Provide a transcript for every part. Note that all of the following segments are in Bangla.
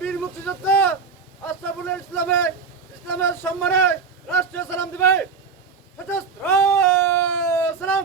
বীর মুক্তিযোদ্ধা আশরাফুল ইসলামের সম্মানে রাষ্ট্রীয় সালাম দিবে। সালাম।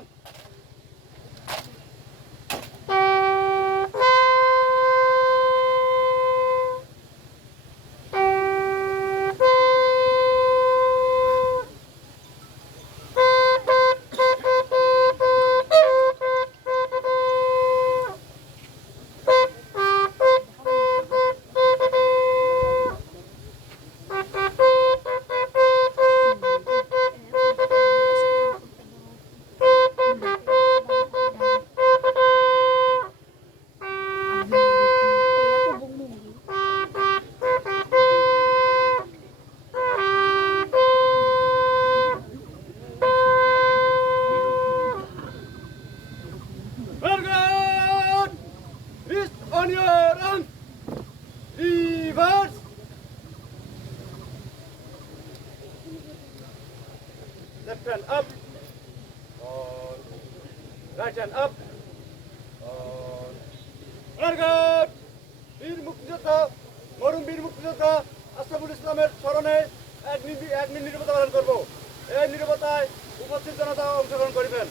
On your arms, reverse. Left hand up, on. Right hand up, on. Target. বীর মুক্তিযোদ্ধা মরুম বীর মুক্তিযোদ্ধা আশরাফুল ইসলামের স্মরণে এক মিনিট নীরবতা পালন করব। এই নীরবতায় উপস্থিত জনতা অংশগ্রহণ করবেন।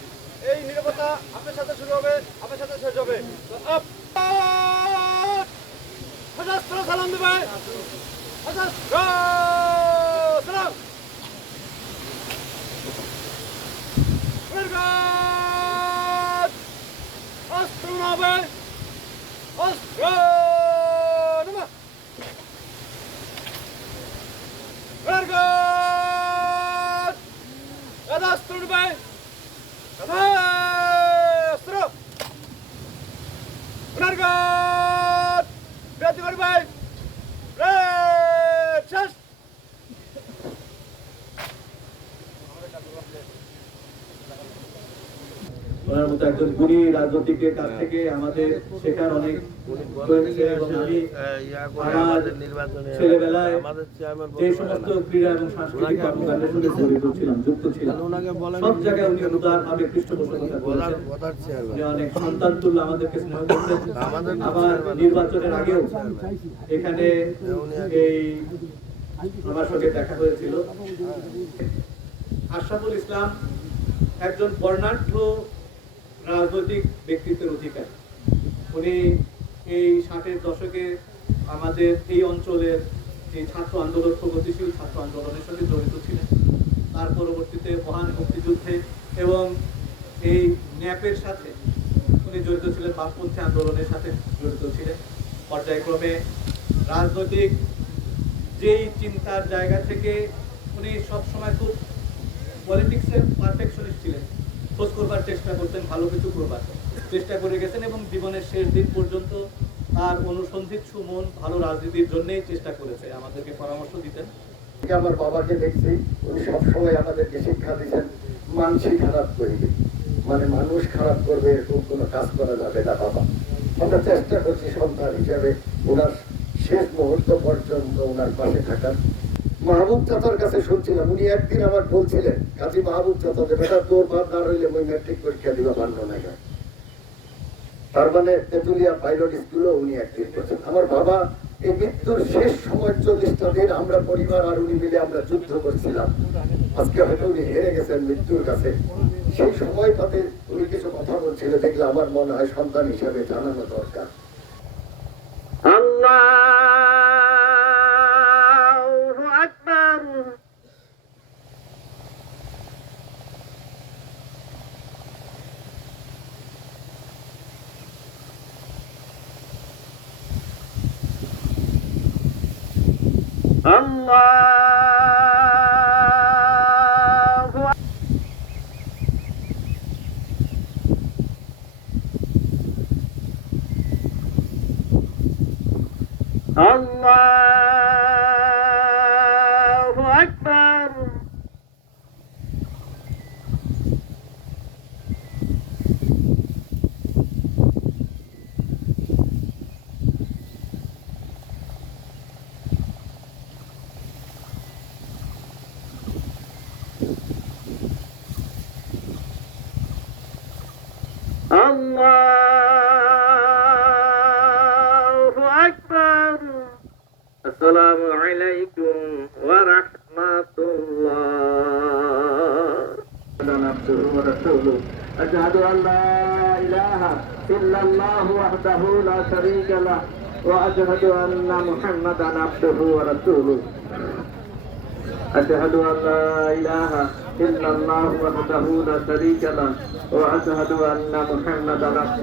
এই নীরবতা আপনার সাথে শুরু হবে, আপনার সাথে শেষ হবে। তো আপ সালাম দেবে। সালাম। অস্ত্র হবে, অস্ত্র নেবা। অস্ত্র নেবে, অস্ত্র ব্যাধি করবে। ওনার মতো একজন গুণী রাজনৈতিকের কাছ থেকে আমাদের শেখার অনেক এবং আমি আমার ছেলেবেলায় যে সমস্ত ক্রীড়া এবং সাংস্কৃতিক কর্মকাণ্ডের সঙ্গে জড়িত ছিলাম, যুক্ত ছিলাম, সব জায়গায় উনি উদারভাবে পৃষ্ঠপোষকতা করেছেন। উনি অনেক সন্তান তুল্য আমাদেরকে স্নেহ করতেন। আবার নির্বাচনের আগেও এখানে এই আমার সঙ্গে দেখা হয়েছিল। আশরাফুল ইসলাম একজন বর্ণাঢ্য রাজনৈতিক ব্যক্তিত্বের অধিকারী। উনি এই 60-এর দশকে আমাদের এই অঞ্চলের এই ছাত্র আন্দোলন, প্রগতিশীল ছাত্র আন্দোলনের সঙ্গে জড়িত ছিলেন। তার পরবর্তীতে মহান মুক্তিযুদ্ধে এবং এই ন্যাপের সাথে উনি জড়িত ছিলেন, বামপন্থী আন্দোলনের সাথে জড়িত ছিলেন। পর্যায়ক্রমে রাজনৈতিক যেই চিন্তার জায়গা থেকে উনি সবসময় খুব পলিটিক্সের পারফেকশনিস্ট ছিলেন, খোঁজ করবার চেষ্টা করতেন, ভালো কিছু করবার চেষ্টা করে গেছেন এবং জীবনের শেষ দিন পর্যন্ত তার অনুসন্ধিৎসু মন ভালো রাজনীতির জন্যই চেষ্টা করেছে, আমাদেরকে পরামর্শ দিতেন। আমার বাবাকে দেখছি, উনি সবসময় আমাদেরকে শিক্ষা দিচ্ছেন মানুষই খারাপ করবে, মানে মানুষ খারাপ করবে এরকম কোনো কাজ করা যাবে না বাবা। আমরা চেষ্টা করছি সন্তান হিসেবে ওনার শেষ মুহূর্ত পর্যন্ত ওনার পাশে থাকার। মাহবুব চাচার কাছে শুনছিলাম, উনি একদিন আমার বলছিলেন, কাজী মাহবুব চাচা, যে বেটা তোর বাদ না রইলে মই ম্যাট্রিক পরীক্ষা দিবা পারল না। তার মানে তেতুলিয়া পাইলট স্কুলও উনি একদিন করছেন। আমার বাবা এই মৃত্যুর শেষ সময় 40টা দিন আমরা পরিবার আর উনি মিলে আমরা যুদ্ধ করছিলাম। আজকে হয়তো উনি হেরে গেছেন মৃত্যুর কাছে। সেই সময়টাতে উনি কিছু কথা বলছিল, দেখলে আমার মনে হয় সন্তান হিসেবে জানানো দরকার। আল্লাহু আকবার। আল্লাহু আকবার। আসসালামু আলাইকুম ওয়া রাহমাতুল্লাহ। عبده ورسوله أشهد أن لا إله إلا الله وحده لا شريك له وأشهد أن محمدا عبده ورسوله أشهد أن لا إله إلا الله وحده لا شريك له وأشهد أن محمدا عبده